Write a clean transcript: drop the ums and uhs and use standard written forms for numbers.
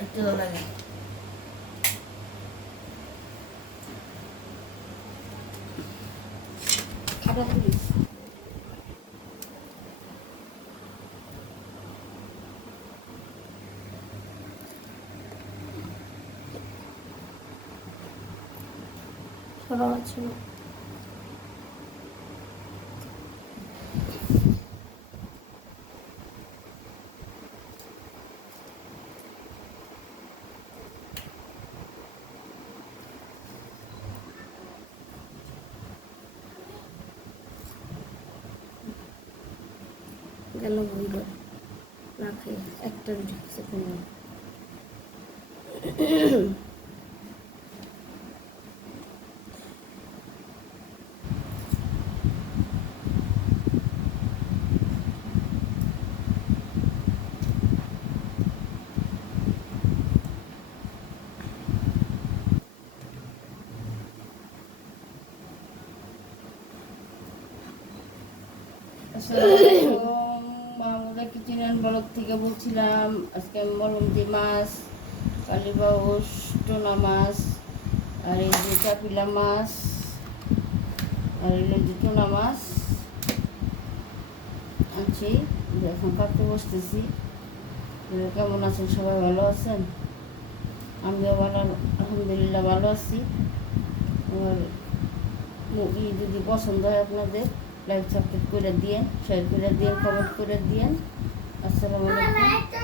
একটু লাগে খাবার দিস সরা আছে গেল বন্ধ রাখে একটা second Mahmuda kitchen and blog থেকে বলছিলাম। আজকে মরমদি মাছ, কালীবাউস, টোনা মাছ, আর এই যে চাপিলা মাছ, আর এই যে টোনা মাছ আনছি। এখন কাটতে বসতেছি। কেমন আছেন সবাই? ভালো আছেন? আমিও ভালো, আলহামদুলিল্লাহ ভালো আছি। আর মুভি যদি পছন্দ হয় আপনাদের, লাইক সাবস্ক্রাইব করে দিয়েন, শেয়ার করে দিয়েন, কমেন্ট করে দিয়েন। আসসালামু আলাইকুম।